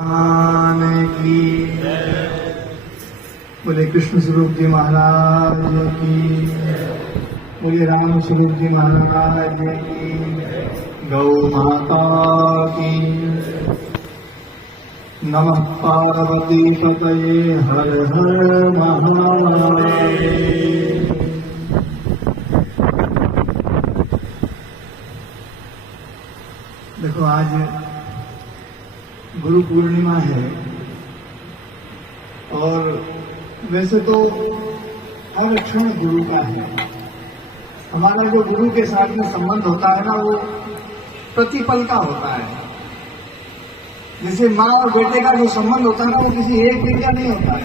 भगवान की बोले, कृष्ण स्वरूप जी महाराज की बोले, राम स्वरूप जी महाराज की, गौ माता की। नमः पार्वती पतये, हर हर महादेव। देखो, आज गुरु पूर्णिमा है और वैसे तो हर क्षण गुरु का है। हमारा जो गुरु के साथ में संबंध होता है ना, वो प्रतिपल का होता है। जैसे माँ और बेटे का जो संबंध होता है ना, वो किसी एक दिन का नहीं होता है।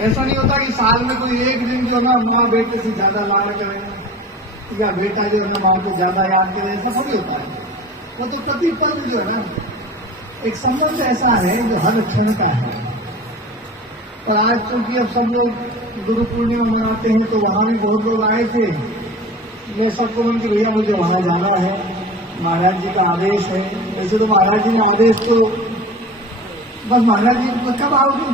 ऐसा नहीं होता कि साल में कोई एक दिन जो ना माँ बेटे से ज्यादा लाड करे या बेटा जो है माँ को ज्यादा याद करे, ऐसा थोड़ी होता है। वो तो प्रतिपल जो है ना, एक संबंध ऐसा है जो हर क्षण का है। पर आज चूंकि अब सब लोग गुरु पूर्णिमा मनाते हैं तो वहां भी बहुत लोग आए थे। मैं सबको मन की भैया मुझे वहां जाना है, महाराज जी का आदेश है। वैसे तो महाराज जी ने आदेश तो बस महाराज जी को कब आओगे,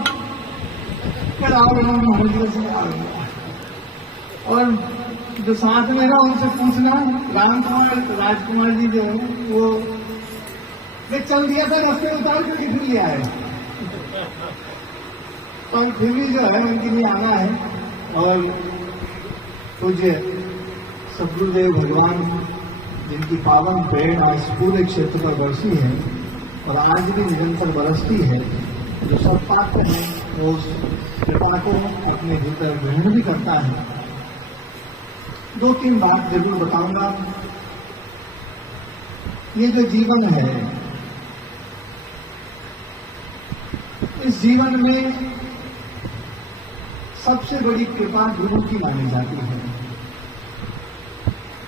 कल आओगे ना, महाराज जी आओगे। और जो साथ में ना उनसे पूछना, राम कुमार राजकुमार जी जो है वो मैं चल दिया था, रास्ते उतार करके फिर लिया है, तो फिर भी जो है उनके लिए आना है। और पूज्य सद्गुरुदेव भगवान जिनकी पावन प्रेरणा इस पूरे क्षेत्र पर बरसी है और आज भी निरंतर बरसती है, जो सब पात्र है वो उस कृपा को अपने भीतर ग्रहण भी करता है। दो तीन बात जरूर बताऊंगा। ये जो जीवन है, इस जीवन में सबसे बड़ी कृपा गुरु की मानी जाती है।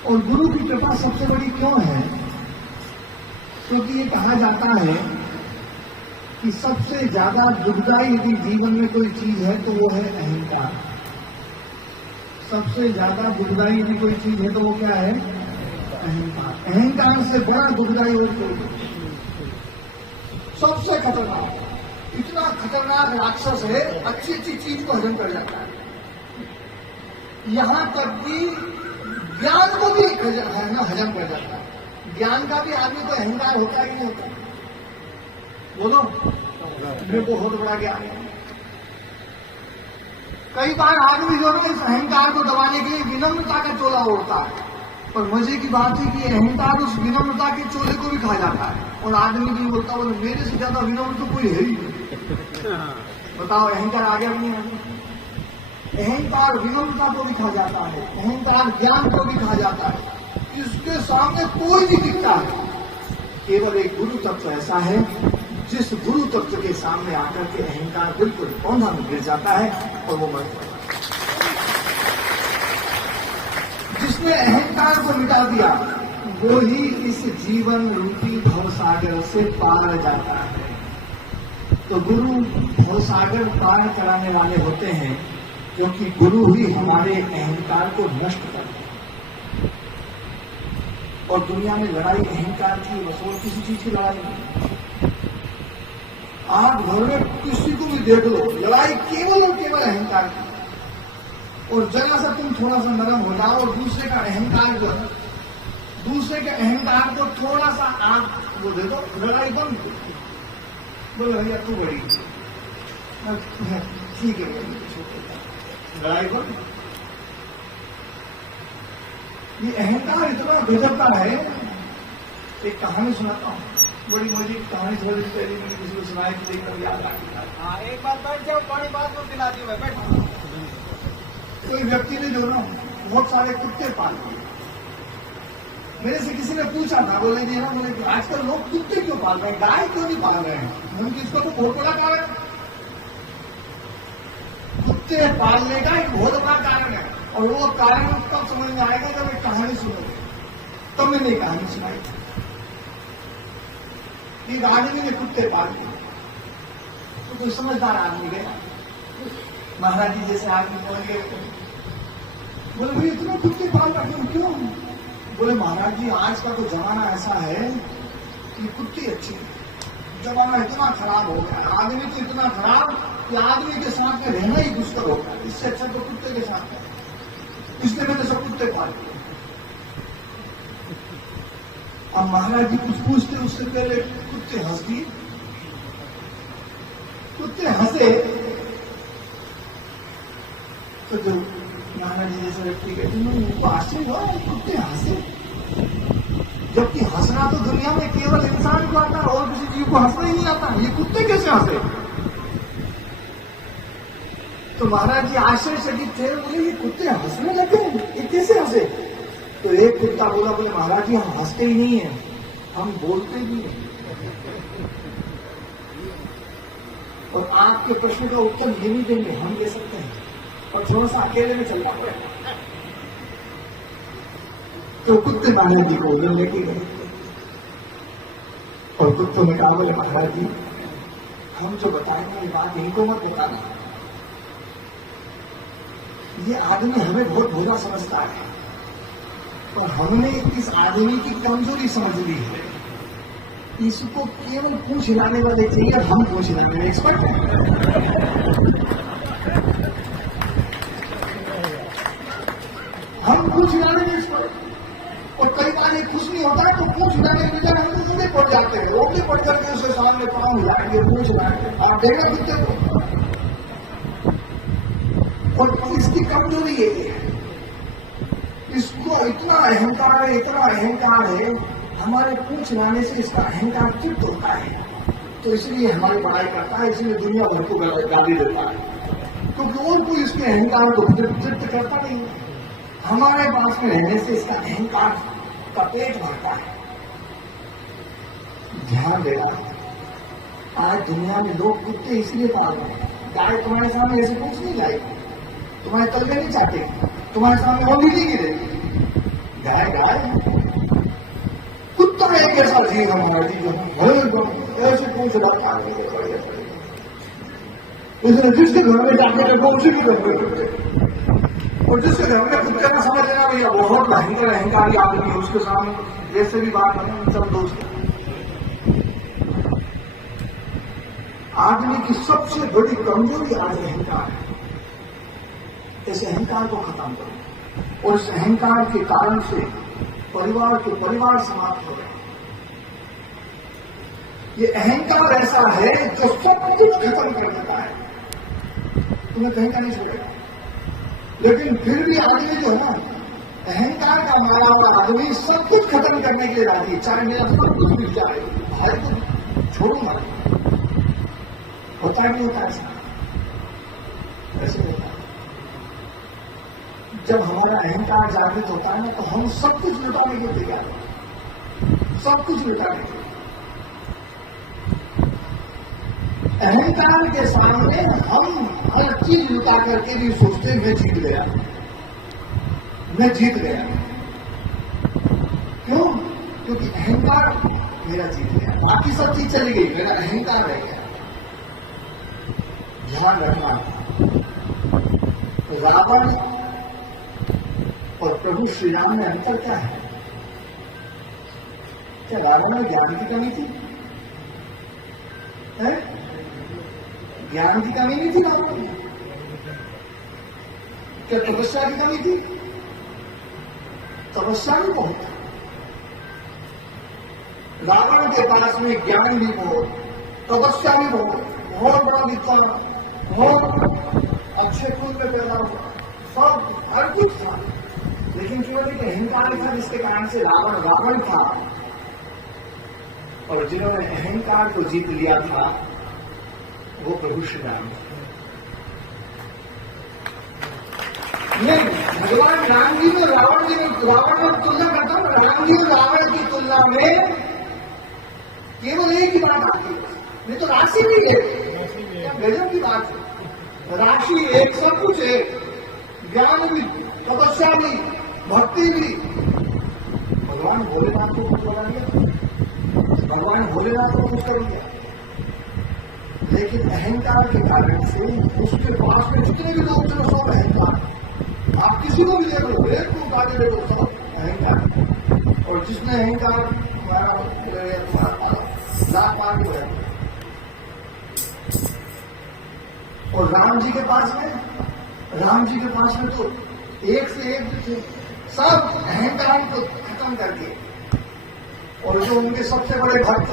और गुरु की कृपा सबसे बड़ी क्यों है? क्योंकि ये कहा जाता है कि सबसे ज्यादा दुखदायी यदि जीवन में कोई चीज है तो वो है अहंकार। सबसे ज्यादा दुखदायी यदि कोई चीज है तो वो क्या है? अहंकार। अहंकार से बड़ा दुखदायी और कोई, सबसे खतरनाक, इतना खतरनाक राक्षस है, अच्छी अच्छी चीज को हजम कर जाता है। यहां तक कि ज्ञान को भी हजम कर जाता है। ज्ञान का भी आदमी को अहंकार होता है कि नहीं होता? बोलो, मेरे को बहुत बड़ा ज्ञान है। कई बार आदमी जो है इस अहंकार को दबाने के लिए विनम्रता का चोला ओढ़ता है, पर मजे की बात है कि अहंकार उस विनम्रता के चोले को भी खा जाता है। और आदमी भी बोलता है मेरे से ज्यादा विनम्र तो कोई है ही नहीं। बताओ, अहंकार आ गया नहीं? अहंकार विनम्रता को भी खा जाता है, अहंकार ज्ञान को भी खा जाता है। इसके सामने कोई भी दिखता है। केवल एक गुरु तत्व ऐसा है जिस गुरु तत्व के सामने आकर के अहंकार बिल्कुल पौधा में गिर जाता है और वो मर जाता है। जिसने अहंकार को मिटा दिया वो ही इस जीवन रूपी भवसागर से पार जाता है। तो गुरु भवसागर पार कराने वाले होते हैं, क्योंकि गुरु ही हमारे अहंकार को नष्ट करते हैं। और दुनिया में लड़ाई अहंकार की, बस और किसी चीज की लड़ाई नहीं। आप घर में किसी को भी देख लो, लड़ाई केवल और केवल अहंकार की। और जगह से तुम थोड़ा सा नरम हो जाओ और दूसरे का अहंकार जो है, दूसरे के अहंकार को थोड़ा सा आप वो दे दो, लड़ाई बंद। बोलो भैया तू बड़ी ठीक है, लड़ाई बंद। ये अहंकार इतना गजब का है। एक कहानी सुनाता हूँ, बड़ी मजेदार कहानी। थोड़ी पहले मैंने किसी को सुनाई थी, एकदम याद आ गया। हाँ, एक बार बैठ जाओ, बड़ी बात को दिलाती हूँ, बैठो। कोई व्यक्ति ने जो ना बहुत सारे कुत्ते पाल लिए। मेरे से किसी ने पूछा था, बोले जी ना, बोले कि आजकल लोग कुत्ते क्यों पाल रहे हैं, गाय क्यों नहीं पाल रहे हैं? उनकी इसको तो बहुत बड़ा कारण है। कुत्ते पालने का एक बहुत बड़ा कारण है, और वो कारण तब समझ में आएगा जब एक कहानी सुनोगे। तब मैंने कहानी सुनाई। एक आदमी ने कुत्ते पाल लिए, तो कोई समझदार आदमी गया, महाराज जी जैसे आदमी पहुंच गए। बोले भाई इतना कुत्ते पाल रखे हो क्यों? बोले महाराज जी आज का तो जमाना ऐसा है कि कुत्ते अच्छे हैं। जमाना इतना खराब हो गया, आदमी तो इतना खराब कि आदमी के साथ में रहना ही दुष्कर होता है। इससे अच्छा तो कुत्ते के साथ है, इसलिए मैंने सब कुत्ते पाल दिए। अब महाराज जी कुछ पूछते, उससे पहले कुत्ते हंस दिए। कुत्ते हंसे तो जो महाराज जी जैसे व्यक्ति कहते हैं उनको आश्चर्य हुआ, कुत्ते हंसे, जबकि हंसना तो दुनिया में केवल इंसान को आता है और किसी जीव को हंसना ही नहीं आता, ये कुत्ते कैसे हंसे? तो महाराज जी आश्चर्यचकित थे, बोले ये कुत्ते हंसने लगे, ये कैसे हंसे? तो एक कुत्ता बोला, बोले महाराज जी हम हंसते ही नहीं है, हम बोलते भी नहीं। और आपके प्रश्न का उत्तर ये नहीं देंगे, हम दे सकते हैं, और थोड़ा सा अकेले में चलना पड़ेगा। तो कुत्ते महाराज जी को उधर लेके गए और कुत्तों ने कहा, बोले महाराज जी हम जो बताएंगे ये बात इनको मत बताना, ये आदमी हमें बहुत बुरा समझता है और हमने इस आदमी की कमजोरी समझ ली है, इसको केवल पूछ हिलाने वाले चाहिए, हम पूछ हिलाने में एक्सपर्ट हैं। हम पूछ हिलाने में एक्सपर्ट, और कई बार ये कुछ नहीं होता है तो पूछ हिलाने के बजाय हम ऊँगे पड़ जाते हैं, रोके पड़ करके उसके सामने पाँव हिलाएंगे, पूछ हिलाएंगे, आप देखना कुत्ते को। और इसकी कमजोरी ये है, इसको इतना अहंकार है, इतना अहंकार है, हमारे पूछ लाने से इसका अहंकार तृप्त होता है, तो इसलिए हमारी बड़ाई करता है, इसलिए दुनिया भर को गाली देता है, क्योंकि और कोई इसके अहंकार को तृप्त करता नहीं है। हमारे पास में रहने से इसका अहंकार का पेट भरता है। ध्यान देना, आज दुनिया में लोग कुत्ते इसलिए पाल रहे हैं, गाय तुम्हारे सामने ऐसे पूछ नहीं लाएगी, तुम्हारे तलवे नहीं चाहते, तुम्हारे सामने वो भी नहीं गिरेगी। गाय गाय, कुत्ता एक ऐसा जीव हमारा जी जो ऐसे पूछ रहा, जिसके घर में जाके जब उसी की जरूरत है, और जिसके घर में कुत्ते का समझ लेना भैया बहुत भयंकर अहंकारी आदमी है, उसके सामने जैसे भी बात है सब दोस्त। आदमी की सबसे बड़ी कमजोरी आज अहंकार है। इस अहंकार को खत्म करो, और इस अहंकार के कारण से परिवार के परिवार समाप्त हो गए। ये अहंकार ऐसा है जो सब कुछ खत्म कर देता है, तुम्हें कहीं का नहीं छोड़ेगा। लेकिन फिर भी आदमी जो है ना, अहंकार का मारा हुआ आदमी सब कुछ खत्म करने के लिए राजी है, चाहे मेरा सब कुछ मिल जाए, भाई को छोड़ूंगा। होता नहीं होता ऐसा? ऐसे होता है। जब हमारा अहंकार जागृत होता है ना, तो हम सब कुछ लुटाने के तैयार हैं, सब कुछ लुटाने के। अहंकार के सामने हम हर चीज लुटा करके भी सोचते हैं मैं जीत गया, मैं जीत गया। क्यों? क्योंकि अहंकार मेरा जीत गया, बाकी सब चीज चली गई, मेरा अहंकार रह गया। ध्यान रखना, रावण और प्रभु श्री राम में अंतर क्या है? क्या रावण में ज्ञान की कमी थी? है? ज्ञान की कमी नहीं थी रावण में? क्या तपस्या की कमी थी? तपस्या भी बहुत। रावण के पास में ज्ञान भी बहुत, तपस्या भी बहुत, बहुत बड़ा विद्वान, बहुत अच्छे कुल में पैदा हुआ, सब हर कुछ था, लेकिन केवल एक अहंकार था जिसके कारण से रावण रावण था। और जिन्होंने अहंकार को जीत लिया था वो प्रभु श्री राम। नहीं, भगवान राम जी में रावण में तुलना करता हूं, राम जी और रावण की तुलना में केवल एक ही बात आती है, नहीं तो राशि भी है, गजब की बात है। राशि एक, सब कुछ एक, ज्ञान भी, तपस्या भी, भक्ति भी। भगवान भोलेनाथ को कुछ बना लिया, भगवान भोलेनाथ को कुछ कर लिया, लेकिन अहंकार के कारण से उसके पास में जितने भी लोग थे सब अहंकार। आप किसी को भी ले लो, एक को उठा के ले लो, सब अहंकार। और जिसने अहंकार लाभ पार हो है और राम जी के पास में तो एक से एक थे, सब अहंकार को खत्म करके। और जो उनके सबसे बड़े भक्त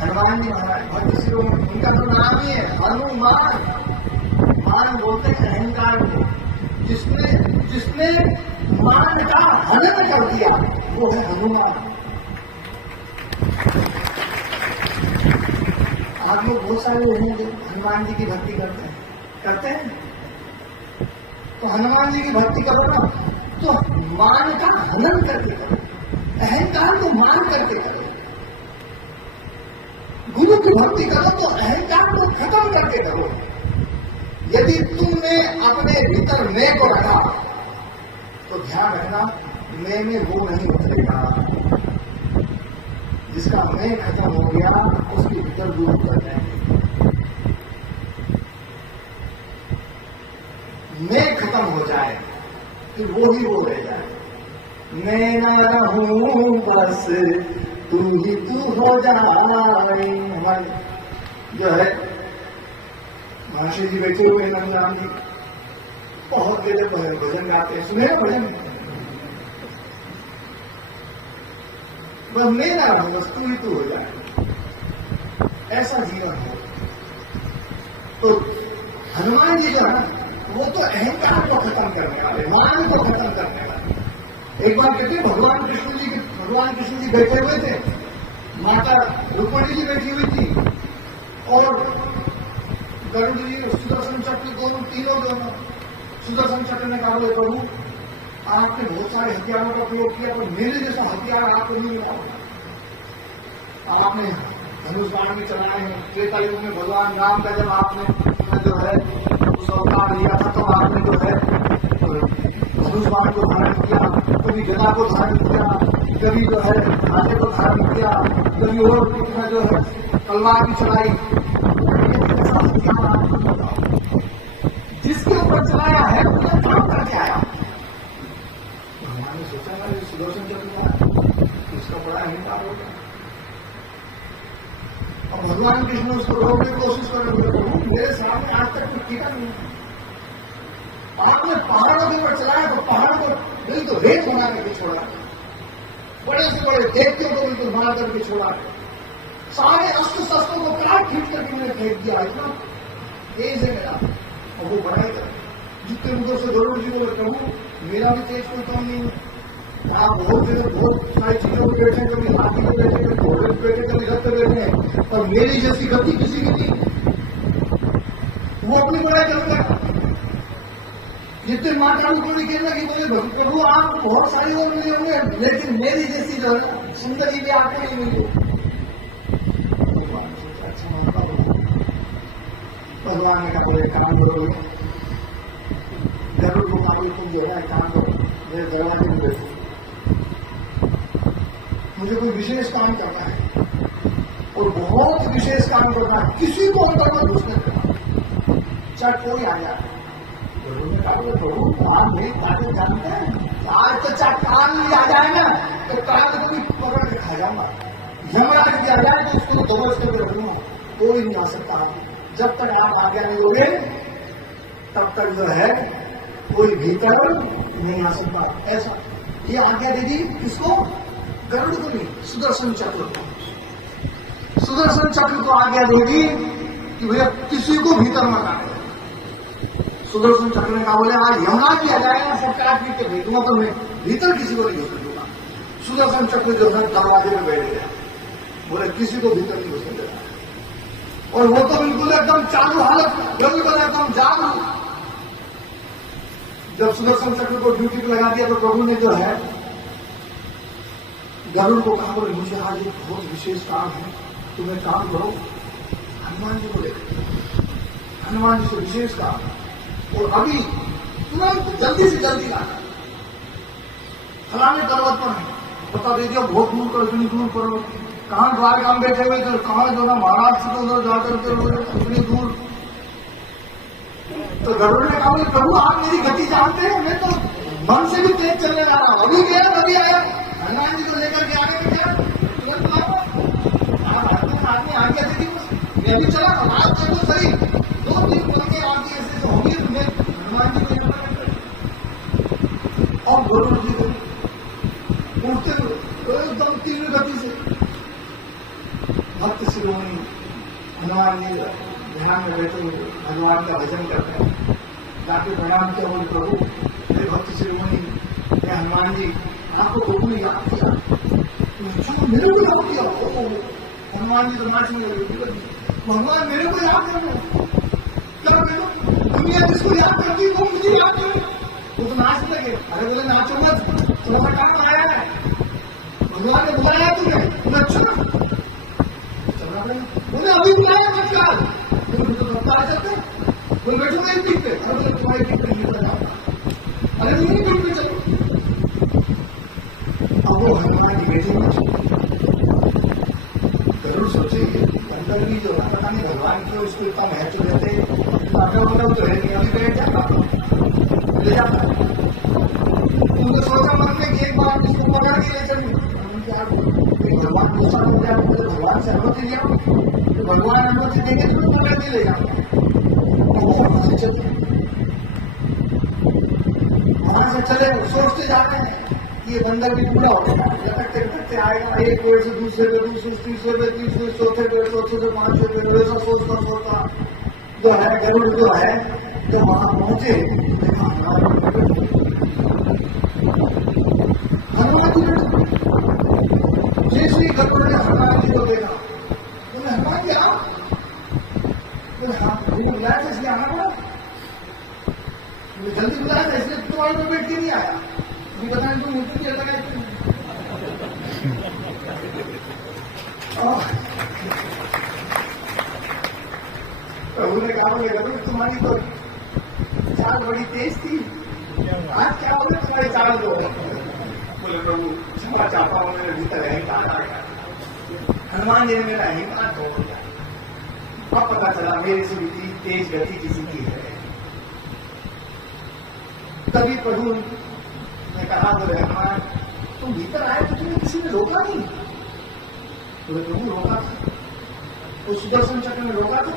हनुमान जी महाराज, भक्त शिरों में उनका तो नाम ही है हनुमान। मान बोलते हैं अहंकार को, जिसने मान का हनन कर दिया वो है हनुमान। आप लोग बहुत सारे हैं जो हनुमान जी की भक्ति करते हैं। तो हनुमान जी की भक्ति करो ना तो मान का हनन करके करो, अहंकार को मान करके करो। गुरु की भक्ति करो तो अहंकार को खत्म करके करो। यदि तुमने अपने भीतर मैं को रखा तो ध्यान रखना मैं में वो नहीं उतरेगा। जिसका मैं खत्म हो गया उसके भीतर गुरु कर जाएंगे। मैं खत्म हो जाए फिर वो ही वो रह जाए। मैं ना रहूं बस तू ही तू हो जाए। हमारे जो है महर्षि जी बैठे हुए नंदराम जी बहुत देर भजन गाते हैं, सुने भजन। वह मैं ना रहूं बस तू ही तू हो जाए, ऐसा जीवन हो। तो हनुमान जी जो है वो तो अहंकार को खत्म करने वाले, मान को खत्म करने वाले। एक बार कहते भगवान कृष्ण जी बैठे हुए थे, माता रुक्मिणी जी बैठी हुई थी और गरुड़ जी सुदर्शन चक्र तीनों सुदर्शन चक्र ने कहा प्रभु आपने बहुत सारे हथियारों का प्रयोग किया तो मेरे जैसा हथियार आपको नहीं मिला। आपने धनुष बाण भी चलाए हैं। त्रेता युग में भगवान राम का जब आपने जो है उस अवतार लिया था तो आपने जो है धनुष बाण को धारण किया, कभी गदा को धारण किया, कभी जो है हाथे को धारण किया, कभी और कितना जो है तलवार भी चलाई। जिसके ऊपर चलाया है उसने काम करके आया। भगवान ने सोचा था सुदर्शन चक्र इसका बड़ा अहंकार होगा और भगवान कृष्ण उसको रोकने की कोशिश कर रहे थे। मेरे सामने आज तक कुछ टिका नहीं। आपने पहाड़ों के ऊपर चलाया तो पहाड़ को बिल्कुल तो रेत बना करके छोड़ा, बड़े से बड़े देवतियों को बिल्कुल बना करके छोड़ा, सारे अस्त्र शस्त्रों को काट खींच करके मैंने फेंक दिया। इतना तेज है मेरा और वो बढ़ेगा। जितने मुझे से गरुड़ जी बोले प्रभु मेरा भी तेज कोई कम नहीं है। आप बहुत सारी चीजों में बैठे, कभी हाथी में बैठे, कभी घोड़े में बैठे, कभी रथ पे बैठे हैं और मेरी जैसी गति किसी की नहीं। वो अपनी बड़ाई करूंगा। जितने माता रुक्मिणी कहना कि बोले प्रभु आप बहुत सारी और मिले होंगे लेकिन मेरी जैसी जो है सुंदरी भी आपको नहीं मिली। भगवान ने कहा बोले काम करो, जरूर वो काबुल तुम जो है काम करो, मेरे दरवाजे में बैठो, मुझे कोई विशेष काम करना है और बहुत विशेष काम करना है, किसी को अंदर में घुसने देना, चाहे कोई आ जाए। प्रभु काम नहीं ताकत जानते हैं, आज तो चाहे काम नहीं आ जाए ना तो काम को भी पकड़ के खा जाऊंगा। यमराज भी आ जाए तो उसको दोबस करके रखूंगा, कोई नहीं आ सकता। जब तक आप आज्ञा नहीं दोगे तब तक जो है कोई भीतर नहीं आ सकता। ऐसा ये आज्ञा दे दी किसको? गरुड़ को नहीं, सुदर्शन चक्र को। सुदर्शन चक्र को आज्ञा दे दी कि भैया किसी को भीतर मत आने। सुदर्शन चक्र ने कहा बोले आज यमराज भी आ जाएगा सब काट पीट के भेजूंगा तो मैं भीतर किसी को नहीं घुसने दूंगा। सुदर्शन चक्र जो है दरवाजे में बैठ गया, बोले किसी को भीतर नहीं घुसने देना। और वो तो बिल्कुल एकदम चालू हालत बिल्कुल एकदम जागरूक। जब सुदर्शन चक्र को ड्यूटी पे लगा दिया तो प्रभु ने जो है गरुड़ को कहा बोले मुझे आज एक बहुत विशेष काम है, तुम्हें काम करो। हनुमान जी को लेकर हनुमान जी से विशेष काम और अभी तुरंत जल्दी से जल्दी लाना। फलाने पर्वत पर है, बता दीजिए बहुत दूर कर इतनी दूर पर्वत कहाँ द्वारका में बैठे हुए थे, कहाँ जो ना महाराष्ट्र को उधर जाकर के इतनी दूर। तो गरुड़ ने कहा प्रभु आप मेरी गति जानते हैं, मैं तो मन से भी तेज चलने जा रहा हूं, अभी गया अभी आया। हनुमान जी को लेकर के आगे क्या तुरंत आदमी आज्ञा दे दी, मैं भी चला आज तो सही 2-3 पल के आगे ऐसे होंगे तुम्हें हनुमान जी को याद करते और गरुड़ जी को उठते एकदम तीव्र गति से भक्त शिरोमणि हनुमान जी ध्यान में बैठे हुए भगवान का भजन करते हैं जाके प्रणाम किया बोले प्रभु हे भक्त शिरोमणि हे हनुमान जी आपको प्रभु ने याद किया मेरे को याद किया हनुमान जी तो नाच में भगवान मेरे को याद कर लो क्या करो दुनिया जिसको याद करती है वो मुझे याद करो वो तो नाच लगे अरे बोले नाचो मत तुम्हारा काम आया है भगवान ने बुलाया तुम्हें अच्छा बोले अभी बुलाया मत यार तो रफ्तार चलते बोले बैठो नहीं पीठ पे अरे तुम्हारी पीठ पे नहीं लगा अरे नहीं पीठ पे चलो अब वो हनुमान जी बैठे जरूर सोचे अंदर की जो पता नहीं भगवान की उसको इतना महत्व देते मतलब तो है नहीं अभी बैठ जाता ले जाता उनको सोचा मन में कि एक बार इसको पकड़ के ले चलूं भगवान गुस्सा हो गया भगवान से अनुमति लिया भगवान अनुमति देंगे तो पकड़ के ले जाओ वहां से चले सोचते जाते हैं ये बंदर भी पूरा हो गया लटकते लटकते आएगा एक पेड़ से दूसरे पे दूसरे तीसरे पे तीसरे चौथे पेड़ चौथे से पांचवें पेड़ ऐसा सोचता सोचता जो है गरुड़ जो है जब वहां पहुंचे हनुमान जी जैसे ही गरुड़ ने हनुमान जी को देखा बोले हनुमान जी आप बोले हाँ मुझे बुलाया था इसलिए आना पड़ा मुझे जल्दी बुलाया था इसलिए तुम्हारे पे बैठ के नहीं आया बताएं तुम मुझे क्या लगा प्रभु ने कहा बोले तुम्हारी तो चाल बड़ी तेज थी आज क्या बोले तुम्हारी चाल दो बोले प्रभु क्षमा चाहता हूं मेरे भीतर अहंकार आ गया हनुमान जी ने मेरा अहंकार तोड़ दिया अब पता चला मेरी से भी तेज गति किसी की है तभी प्रभु ने कहा बोले हनुमान तुम भीतर आए तो तुम्हें किसी ने रोका नहीं बोले प्रभु रोका था तो सुदर्शन चक्र में रोका था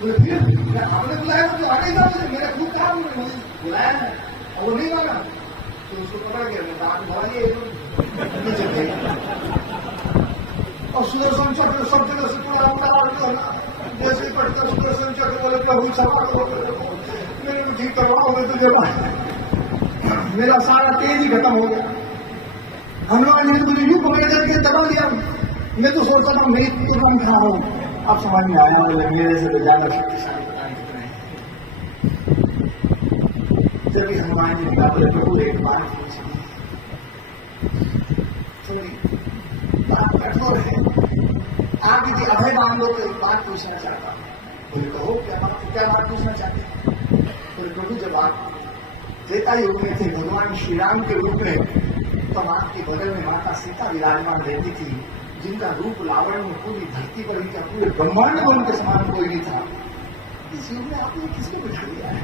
बोले फिर आपने बुलाया तो आगे था मुझे मेरा खूब कहा मुझे बुलाया है और वो नहीं माना तो उसको पकड़ गया बोलिए नीचे थे और सुदर्शन चक्र सब जगह से पूरा जैसे पढ़ते सुदर्शन चक्र बोले प्रभु क्षमा करो मेरे को ठीक करवाओगे तुझे मेरा सारा तेज ही खत्म हो गया हनुमान जी ने मुझे यूं पकड़ करके दबा दिया मैं तो सोचता था मैं तुरंत खा रहा हूं अब समझ में आया बोले मेरे से तो ज्यादा शक्तिशाली पता नहीं कितने जब भी हनुमान जी ने कहा बोले प्रभु एक बात थोड़ी बात कठोर है आप यदि अभय मान लो तो एक बात पूछना चाहता हूं बोले कहो क्या बात पूछना चाहते हैं बोले प्रभु जब आप त्रेता युग में थे भगवान श्री राम के रूप में तब आपके बगल में माता सीता विराजमान रहती थी जिनका रूप लावण्य में पूरी धरती पर इनका पूरे ब्रह्मांड में उनके समान कोई नहीं था इस युग में आपने किसको बिठा दिया है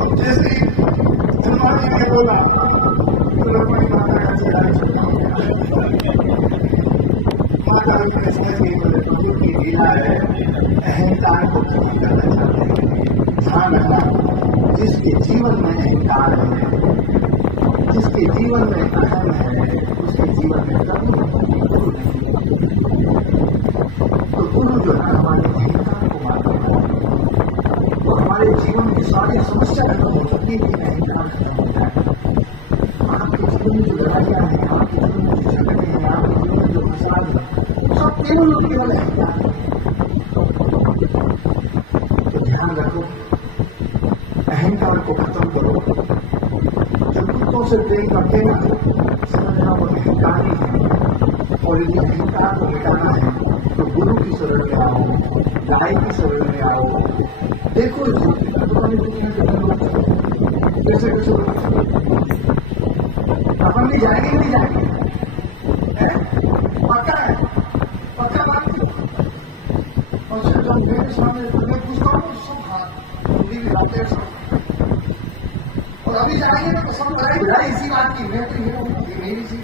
और जैसे ही हनुमान जी ने बोला तो लक्ष्मण माता का चेहरा छोटा हो गया माता ने समझ गई बोले प्रभु की लीला है अहंकार को खत्म करना चाहते हैं ध्यान रखना जिसके जीवन में अहंकार है जिसके जीवन में अहम है उसके जीवन में कभी गुरु नहीं तो गुरु जो है हमारे अहंकार को मारता है तो हमारे जीवन की सारी समस्या खत्म हो सकती है अहंकार खत्म हो जाए आपके जीवन में जो लड़ाइयाँ हैं आपके जीवन में जो झगड़े हैं आपके जीवन में जो फसाद है सब केवल अहंकार तो ध्यान रखो अहंकार को खत्म करो जब कुत्तों से प्रेम करते ना समझना वो अहंकार ही है और यदि अहंकार को मिटाना है तो गुरु की शरण में आओ गाय की शरण में आओ देखो कैसे कैसे अपन नहीं जाएंगे नहीं जाएंगे पक्का है पक्का बात और जब मेरे सामने मैं पूछता हूँ सब हाँ हिंदी में बातें सब और अभी जाएंगे ना तो सब लड़ाई इसी बात की मैं तो ये मेरी चीज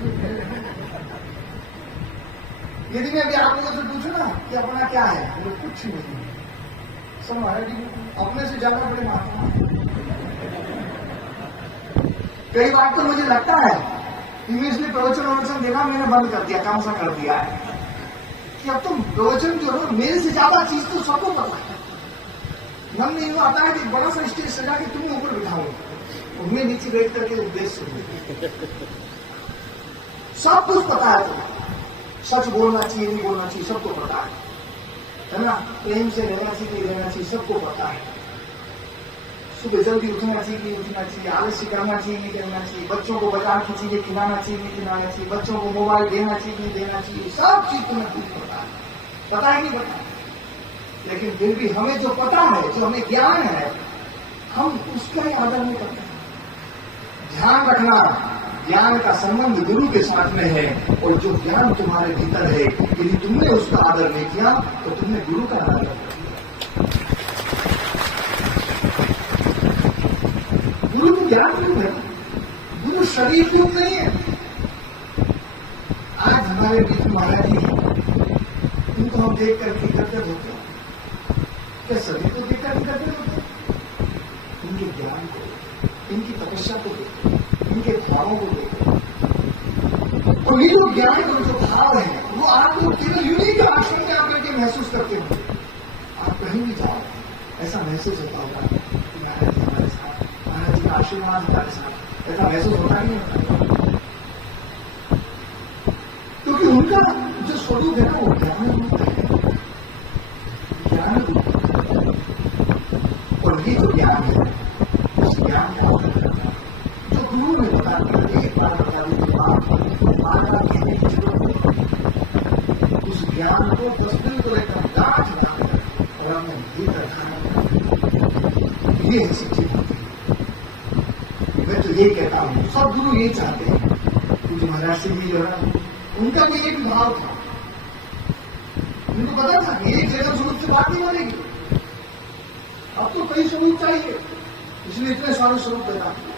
यदि मैं अभी आप लोगों से पूछूं ना कि अपना क्या है, वो कुछ नहीं, सब महाराज अपने से ज्यादा बड़े महात्मा। कई बार तो मुझे लगता है इसलिए प्रवचन देना मैंने बंद कर दिया, काम सा कर दिया है कि अब तुम प्रवचन जो है मेरे से ज्यादा चीज तो सबको पता है। मन में यूं आता है कि बड़ा सा स्टेज सजा के तुम्हें ऊपर बिठाऊंगा, उनमें नीचे बैठ करके उपदेश सुनो। सब कुछ पता है तुम्हें, सच बोलना चाहिए नहीं बोलना चाहिए सबको पता है ना, प्रेम से रहना चाहिए नहीं रहना चाहिए सबको पता है, सुबह जल्दी उठना चाहिए नहीं उठना चाहिए, आलस्य करना चाहिए नहीं करना चाहिए, बच्चों को बाजार की चीजें खिलाना चाहिए नहीं खिलाना चाहिए, बच्चों को मोबाइल देना चाहिए नहीं देना चाहिए, सब चीज तुम्हें कुछ पता है नहीं पता। लेकिन फिर भी हमें जो पता है, जो हमें ज्ञान है, हम उसका ही आदर नहीं करते। ध्यान रखना, ज्ञान का संबंध गुरु के साथ में है, और जो ज्ञान तुम्हारे भीतर है यदि तुमने उसका आदर नहीं किया तो तुमने गुरु का आदर किया। गुरु को ज्ञान क्यों है? गुरु शरीर क्यों नहीं है? आज हमारे बीच महाराज जी उनको हम देख करके कर्तव्य होते हैं, क्या सभी को देख करके कर्तव्य होते हैं? उनके ज्ञान को, इनकी तपस्या को देखो, इनके भावों को देखो, और ये जो ज्ञान और जो भाव है वो आप लोग केवल यूनिक आश्रम में आकर के महसूस करते हो। आप कहीं भी जाओ ऐसा महसूस होता होगा कि महाराज जी हमारे साथ, महाराज जी का आशीर्वाद हमारे साथ, ऐसा महसूस होता नहीं होता, क्योंकि उनका जो स्वरूप है ना वो ज्ञान रूप है, ज्ञान रूप। और ये जो ज्ञान है उस ज्ञान का जो गुरु ने बता दिया, एक बार बता दी तो बार कहने की जरूरत नहीं, उस ज्ञान को 10 दिन को एकदम गांठ डाल और हमने भीतर खाना, ये है सच्ची बात। मैं तो ये कहता हूं, सब गुरु ये चाहते हैं। कुछ महाराज सिंह जी जो है उनका भी एक भाव था, उनको पता था कि एक जगह स्वरूप से बात नहीं बनेगी, अब तो कई स्वरूप चाहिए, इसलिए इतने सारे स्वरूप पैदा किए।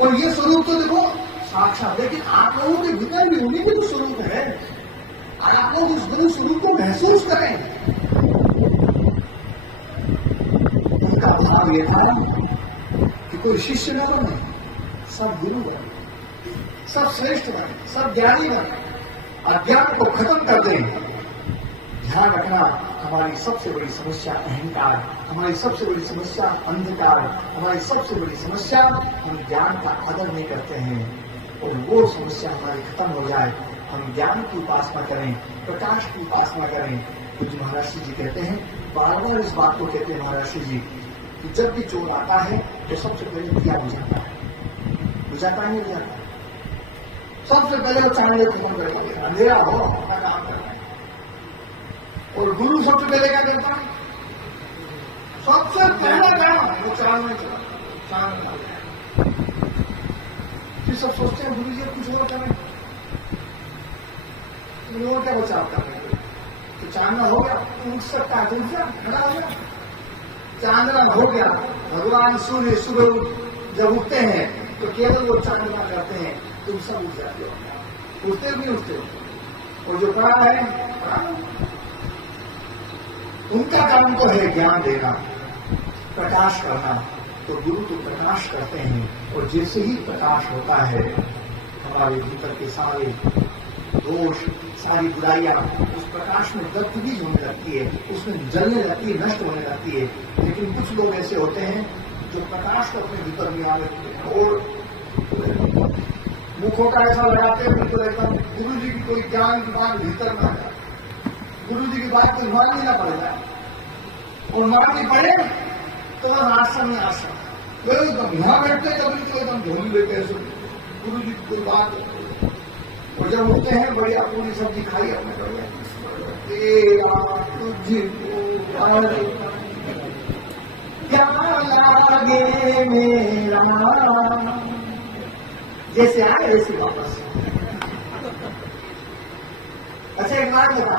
और ये स्वरूप तो देखो साक्षात, लेकिन आप लोगों के भीतर भी उन्हीं के जो स्वरूप है, आप लोग उस गुरु स्वरूप को महसूस करें। उनका भाव यह था कि कोई शिष्य न बने, सब गुरु बने, सब श्रेष्ठ बने, सब ज्ञानी बने, अज्ञान को खत्म कर दें। ध्यान रखना, हमारी सबसे बड़ी समस्या अहंकार, हमारी सबसे बड़ी समस्या अंधकार, हमारी सबसे बड़ी समस्या हम ज्ञान का आदर नहीं करते हैं। और वो समस्या हमारी खत्म हो जाए, हम ज्ञान की उपासना करें, प्रकाश की उपासना करें। कुछ महर्षि जी कहते हैं, बार बार इस बात को कहते हैं महर्षि जी कि जब भी चोर आता है तो सबसे पहले दिया बुझाता है, बुझाता नहीं बुझाता, सबसे पहले वो चांदे खत्म करेगा, अंधेरा हो अपना काम करना है। और गुरु सबसे पहले क्या करता है? सबसे पहला काम वो चांद में चला, चांद में। फिर सब सोचते हैं गुरु जी कुछ और करें, तुम और क्या बचाव कर रहे हो? तो चांदना हो गया, उठ सकता है, तुमसे खड़ा हो गया, चांदना हो गया। भगवान सूर्य सुबह जब उठते हैं तो केवल वो चांदना करते हैं, तुम सब उठ जाते हो, उठते भी उठते हो। और जो काम है उनका काम तो है ज्ञान देना, प्रकाश करना। तो गुरु तो प्रकाश करते हैं, और जैसे ही प्रकाश होता है हमारे भीतर के सारे दोष, सारी बुराइयां उस प्रकाश में दग्ध भी होने लगती है, उसमें जलने लगती है, नष्ट होने लगती है। लेकिन कुछ लोग ऐसे होते हैं जो प्रकाश को अपने भीतर में आ लेते हैं और मुखों का ऐसा लगाते हैं बिल्कुल एकदम गुरु जी की कोई ज्ञान की बात भीतर में आ जाए, गुरु जी की बात को मान लेना पड़ेगा, और माननी पड़े तो वह आश्रम में आश्रम यहाँ बैठते कभी तो एकदम ढूंढ लेते हैं गुरु जी की कोई बात। और जब उठते हैं बढ़िया पूरी सब्जी खाई अपने बढ़िया क्या लागे मेरा, जैसे आए वैसे वापस। अच्छा एक बात बता,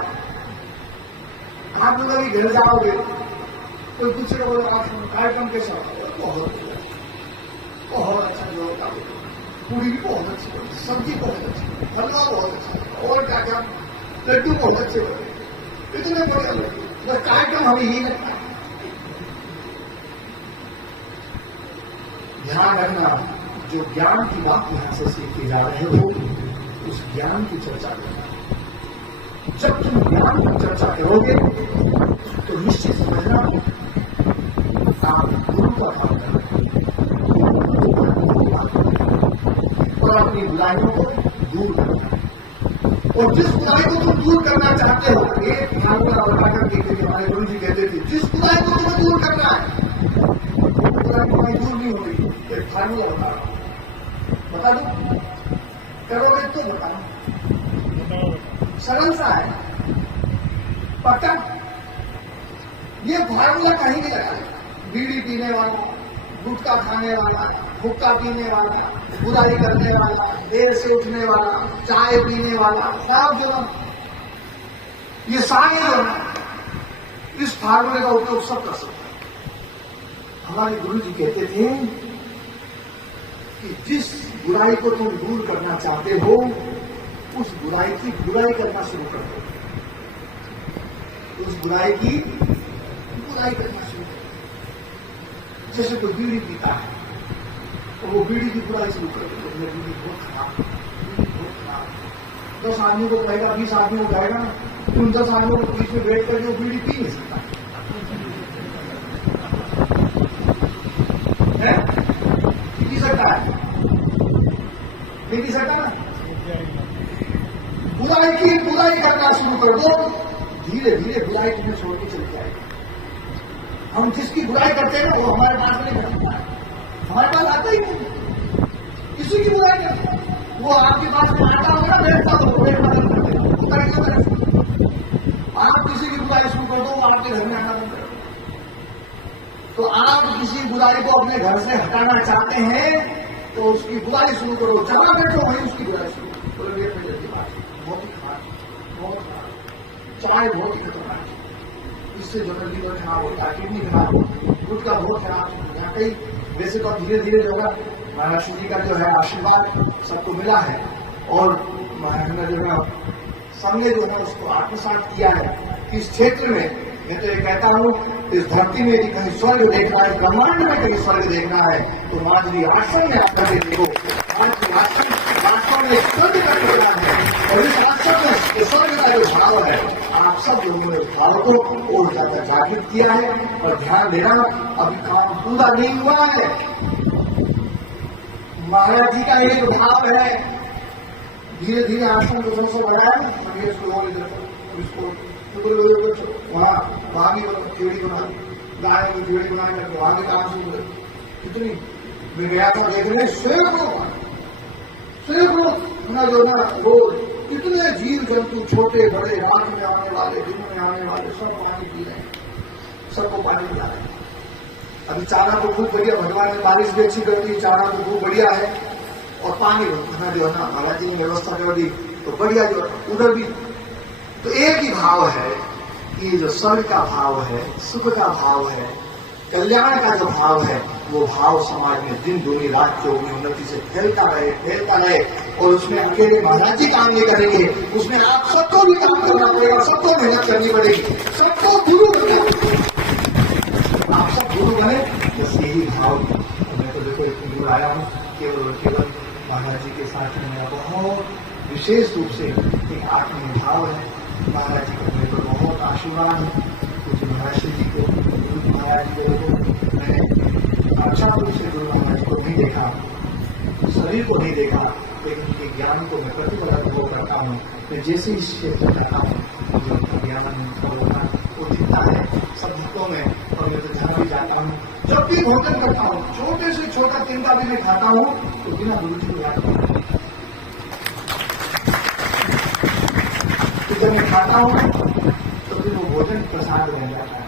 आप लोग अभी घर जाओगे कोई पूछेगा बोलो कार्यक्रम कैसा होगा? बहुत अच्छा जो होता है, पूरी भी बहुत अच्छी होती, सब्जी बहुत अच्छी, हलवा बहुत अच्छा, और क्या क्या लड्डू बहुत अच्छे बने, इतने बड़े लड्डू, बस कार्यक्रम हमें यही लगता है। ध्यान रखना, जो ज्ञान की बात यहां से सीखी जा रहे हो, उस ज्ञान की चर्चा करना। जब तुम ज्ञान की चर्चा करोगे तो निश्चित समझना आप गुरु का काम कर रहे और अपनी बुराइयों को दूर करना है। और जिस बुराई को तुम दूर करना चाहते हो, एक फार्मूला बताकर के हमारे गुरु जी कहते थे, जिस बुराई को तुम्हें दूर करना है, बुराई तुम्हारी दूर नहीं हो रही, एक फार्मूला बता दो, करोगे तो बताना, सरल सा है, पक्का। ये फार्मूला कहीं नहीं लगा, बीड़ी पीने वाला, गुटखा खाने वाला, हुक्का पीने वाला, बुराई करने वाला, देर से उठने वाला, चाय पीने वाला, सब जो ये सारे जो है इस फार्मूले का उपयोग सब कर सकते हैं। हमारे गुरु जी कहते थे कि जिस बुराई को तुम दूर करना चाहते हो, उस बुराई की बुराई करना शुरू कर दो, उस बुराई की बुराई करना शुरू कर दो। जैसे कोई बीड़ी पीता है तो वो बीड़ी की बुराई शुरू कर दो, बीड़ी बहुत खराब, बीड़ी बहुत खराब। 10 आदमी को कहेगा, 20 आदमी को कहेगा ना, उन 10 आदमियों को बीच में बैठ करके वो बीड़ी पी नहीं सकता है, पी सकता है, पी सकता ना। बुराई की बुराई करना शुरू कर दो, धीरे धीरे बुराई तुम्हें छोड़ के चली जाएगी। हम जिसकी बुराई करते हैं वो हमारे पास नहीं करता है, हमारे पास आता ही नहीं, किसी की बुराई करता है, वो आपके पास में आता होगा, बैठता हो, बैठ मदद करते हैं, वो करेगा। आप किसी की बुराई शुरू कर दो, वो आपके घर में आना बंद कर दो। तो आप किसी बुराई को अपने घर से हटाना चाहते हैं तो उसकी बुराई शुरू करो, जहां बैठो वहीं उसकी बुराई शुरू करो। तो ये मेरी बात बहुत ही खराब, बहुत खराब, चाय बहुत ही खतरनाक है, इससे जो है लीवर खराब होता है, किडनी खराब होती है, गुटखा बहुत खराब है। यहाँ कई वैसे तो धीरे धीरे जो है महाराज जी का जो है आशीर्वाद सबको मिला है और हमने जो है सबने जो है उसको आत्मसात किया है। इस क्षेत्र में मैं तो ये कहता हूँ, इस धरती में यदि कहीं स्वर्ग देखना है, ब्रह्मांड में कहीं स्वर्ग देखना है तो माधुरी आश्रम में आकर के देखो। माधुरी आश्रम वास्तव में स्वर्ग का टुकड़ा है और इस आश्रम में स्वर्ग का जो भाव है, आप सब लोगों ने भाव को और ज्यादा जागृत किया है। और ध्यान देना, अभी काम पूरा नहीं हुआ है। महाराज जी का एक भाव है, धीरे धीरे आश्रम लोगों से बढ़ाया, अभी इसको वहां भी जोड़ी बना, गाय की जोड़ी बना करके वहां के काम शुरू करे। कितनी मैं गया था देखने, सैकड़ों ना जो ना वो कितने जीव जंतु, छोटे बड़े, रात में आने वाले, दिन में आने वाले, सब पानी पी रहे हैं, सबको पानी पिला रहे हैं। अभी चारा तो खूब बढ़िया, भगवान ने बारिश भी अच्छी कर दी, चारा तो खूब बढ़िया है और पानी जो है ना महाराज जी ने व्यवस्था कर दी तो बढ़िया जो उधर भी। तो एक ही भाव है कि जो स्वर्ग का भाव है, सुख का भाव है, कल्याण का जो भाव है, वो भाव समाज में दिन दूनी रात चौगुनी उन्नति से फैलता रहे और उसमें अकेले महाराज जी काम नहीं करेंगे, उसमें आप सबको भी काम करना पड़ेगा, सबको मेहनत करनी पड़ेगी, सबको गुरु बनना, आप सब गुरु बने। बस यही भाव मैं तो देखो इतनी दूर आया हूँ केवल महाराज जी के साथ में मेरा बहुत विशेष रूप से एक आत्मीय भाव है। महाराज जी का मेरे को बहुत आशीर्वाद है। कुछ महाराज जी को, महाराज जी को मैंने अच्छा रूप से गुरु महाराज जी को नहीं देखा, शरीर को नहीं देखा, लेकिन उनके ज्ञान को मैं प्रतिपल अनुभव करता हूँ। मैं जैसे इस क्षेत्र में जाता हूँ मुझे उनका ज्ञान वो दिखता है सब भक्तों में। और मैं तो जहाँ भी जाता हूँ, जब भी भोजन करता हूँ, छोटे से छोटा तिनका भी मैं खाता हूँ तो बिना गुरु जी को याद करता हूँ। जब मैं खाता हूँ तो फिर वो भोजन प्रसाद बन जाता है।